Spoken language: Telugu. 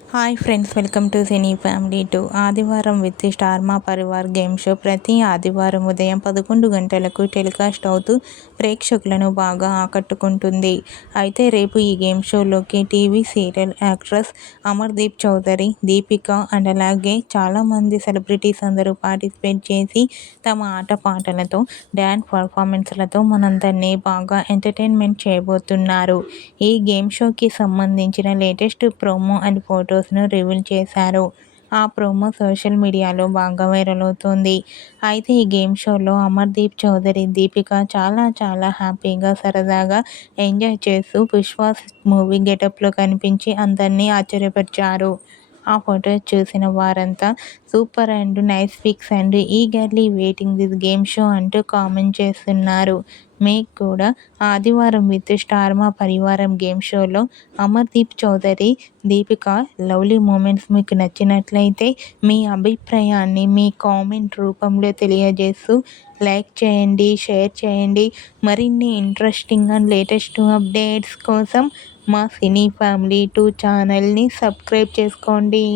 Hi friends, welcome to cine family 2. ఆదివారం విత్ స్టార్ మా పరివార్ గేమ్ షో ప్రతి ఆదివారం ఉదయం 11 గంటలకు టెలికాస్ట్ అవుతూ ప్రేక్షకులను బాగా ఆకట్టుకుంటుంది. అయితే రేపు ఈ గేమ్ షోలోకి TV serial actress Amardeep Chowdary, Deepika and అలాగే చాలామంది సెలబ్రిటీస్ అందరూ పార్టిసిపేట్ చేసి తమ ఆటపాటలతో, డ్యాన్స్ పర్ఫార్మెన్స్లతో మనందరినీ బాగా ఎంటర్టైన్మెంట్ చేయబోతున్నారు. ఈ గేమ్ షోకి సంబంధించిన లేటెస్ట్ ప్రోమో అండ్ ఫొటోస్ను రివీల్ చేశారు. ఆ ప్రోమో సోషల్ మీడియాలో బాగా వైరల్ అవుతోంది. అయితే ఈ గేమ్ షోలో అమర్దీప్ చౌదరి, దీపిక చాలా హ్యాపీగా, సరదాగా ఎంజాయ్ చేస్తూ పుష్ప మూవీ గెటప్లో కనిపించి అందరినీ ఆశ్చర్యపరిచారు. ఆ ఫొటోస్ చూసిన వారంతా super and nice pics and eagerly waiting this game show అంటూ కామెంట్ చేస్తున్నారు. మీకు కూడా ఆదివారం విత్ స్టార్ మా పరివారం గేమ్ షోలో అమర్దీప్ చౌదరి, దీపిక లవ్లీ మూమెంట్స్ మీకు నచ్చినట్లయితే మీ అభిప్రాయాన్ని మీ కామెంట్ రూపంలో తెలియజేస్తూ లైక్ చేయండి, షేర్ చేయండి. మరిన్ని ఇంట్రెస్టింగ్ అండ్ లేటెస్ట్ అప్డేట్స్ కోసం మా సినీ ఫ్యామిలీ 2 ఛానల్ని సబ్స్క్రైబ్ చేసుకోండి.